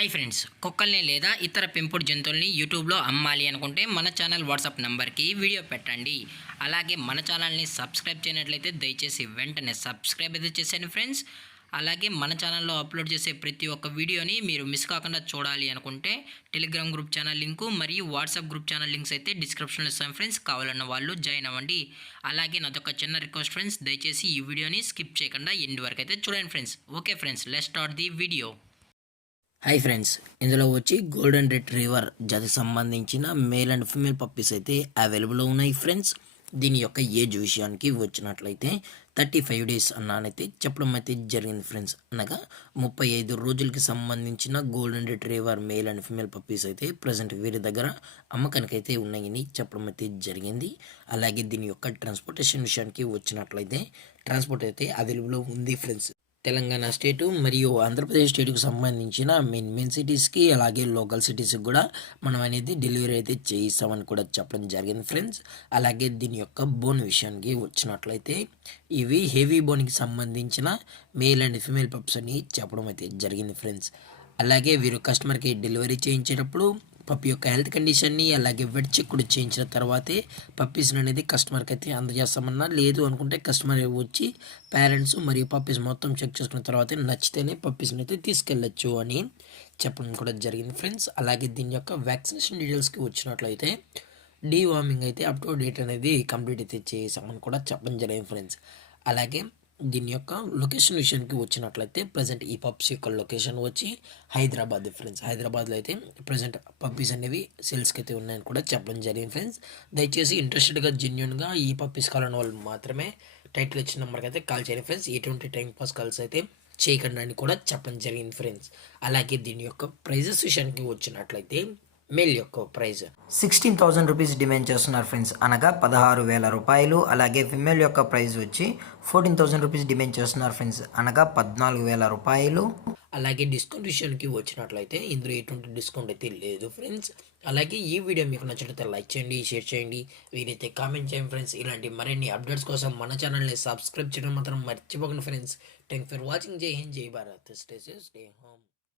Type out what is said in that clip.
Hi friends, కుక్కల్ని లేదా ఇతర పెంపుడు జంతువుల్ని యూట్యూబ్లో అమ్మాలి అనుకుంటే మన ఛానల్ వాట్సాప్ నెంబర్కి వీడియో పెట్టండి. అలాగే మన ఛానల్ని సబ్స్క్రైబ్ చేయనట్లయితే దయచేసి వెంటనే సబ్స్క్రైబ్ అయితే చేసేయండి ఫ్రెండ్స్. అలాగే మన ఛానల్లో అప్లోడ్ చేసే ప్రతి ఒక్క వీడియోని మీరు మిస్ కాకుండా చూడాలి అనుకుంటే టెలిగ్రామ్ గ్రూప్ ఛానల్ లింకు మరియు వాట్సాప్ గ్రూప్ ఛానల్ లింక్స్ అయితే డిస్క్రిప్షన్లో ఇస్తాను ఫ్రెండ్స్. కావాలన్న వాళ్ళు జాయిన్ అవ్వండి. అలాగే నాదొక చిన్న రిక్వెస్ట్ ఫ్రెండ్స్, దయచేసి ఈ వీడియోని స్కిప్ చేయకుండా ఎండ్ వరకు అయితే చూడండి friends. Okay friends, let's start the video. Hi friends, ఇందులో వచ్చి గోల్డెన్ రిట్రీవర్ జాతికి సంబంధించిన మేల్ అండ్ ఫీమేల్ పప్పీస్ అయితే అవైలబుల్లో ఉన్నాయి ఫ్రెండ్స్. దీని యొక్క ఏజ్ విషయానికి వచ్చినట్లయితే 35 days అన్నానైతే చెప్పడం అయితే జరిగింది ఫ్రెండ్స్. అనగా 35 రోజులకి సంబంధించిన golden retriever male and female puppies అయితే ప్రజెంట్ వీరి దగ్గర అమ్మకానికి అయితే ఉన్నాయని చెప్పడం అయితే జరిగింది. అలాగే దీని యొక్క ట్రాన్స్పోర్టేషన్ విషయానికి వచ్చినట్లయితే ట్రాన్స్పోర్ట్ అయితే అవైలబుల్లో ఉంది ఫ్రెండ్స్. తెలంగాణ స్టేటు మరియు ఆంధ్రప్రదేశ్ స్టేట్కి సంబంధించిన మెయిన్ సిటీస్కి అలాగే లోకల్ సిటీస్కి కూడా మనం అనేది డెలివరీ అయితే చేయిస్తామని కూడా చెప్పడం జరిగింది ఫ్రెండ్స్. అలాగే దీని యొక్క బోన్ విషయానికి వచ్చినట్లయితే ఇవి హెవీ బోన్కి సంబంధించిన మేల్ అండ్ ఫీమేల్ పప్స్ అని చెప్పడం అయితే జరిగింది ఫ్రెండ్స్. అలాగే వీరు కస్టమర్కి డెలివరీ చేయించేటప్పుడు పప్పి యొక్క హెల్త్ కండిషన్ని అలాగే వెట్ చెక్ కూడా చేయించిన తర్వాతే పప్పీస్ని అనేది కస్టమర్కి అయితే అందజేస్తామన్నా. లేదు అనుకుంటే కస్టమర్ వచ్చి పేరెంట్స్ మరియు పప్పీస్ మొత్తం చెక్ చేసుకున్న తర్వాతే నచ్చితేనే పప్పీస్ని అయితే తీసుకెళ్ళచ్చు అని చెప్పడం కూడా జరిగింది ఫ్రెండ్స్. అలాగే దీని యొక్క వ్యాక్సినేషన్ డీటెయిల్స్కి వచ్చినట్లయితే డీవార్మింగ్ అయితే అప్ టు డేట్ అనేది కంప్లీట్ అయితే చేసామని కూడా చెప్పడం జరిగింది ఫ్రెండ్స్. అలాగే దీని యొక్క లొకేషన్ విషయానికి వచ్చినట్లయితే ప్రజెంట్ ఈ పప్స్ యొక్క లొకేషన్ వచ్చి హైదరాబాద్ ఫ్రెండ్స్. హైదరాబాద్లో అయితే ప్రజెంట్ పప్పీస్ అనేవి సేల్స్కి అయితే ఉన్నాయని కూడా చెప్పడం జరిగింది ఫ్రెండ్స్. దయచేసి ఇంట్రెస్టెడ్గా జెన్యున్గా ఈ పప్పీస్ కావాలని వాళ్ళు మాత్రమే టైటిల్ ఇచ్చిన నెంబర్కి అయితే కాల్ చేయండి ఫ్రెండ్స్. ఎటువంటి టైం పాస్ కాల్స్ అయితే చేయకండి అని కూడా చెప్పడం జరిగింది ఫ్రెండ్స్. అలాగే దీని యొక్క ప్రైజెస్ విషయానికి వచ్చినట్లయితే మేల్ యొక్క ప్రైస్ 16,000 రూపీస్ డిమాండ్ చేస్తున్నారు ఫ్రెండ్స్, అనగా 16,000 రూపాయలు. అలాగే ఫిమేల్ యొక్క ప్రైస్ వచ్చి 14,000 రూపీస్ డిమాండ్ చేస్తున్నారు ఫ్రెండ్స్, అనగా 14,000 రూపాయలు. అలాగే డిస్కౌంట్ విషయానికి వచ్చినట్లయితే ఇందులో ఎటువంటి డిస్కౌంట్ అయితే లేదు ఫ్రెండ్స్. అలాగే ఈ వీడియో మీకు నచ్చినట్లయితే లైక్ చేయండి, షేర్ చేయండి, వీరైతే కామెంట్ చేయండి ఫ్రెండ్స్. ఇలాంటి మరిన్ని అప్డేట్స్ కోసం మన ఛానల్ని సబ్స్క్రైబ్ చేయడం మాత్రం మర్చిపోకండి ఫ్రెండ్స్. Thank for watching. జై హింద్, జై Bharat, stay safe, stay home.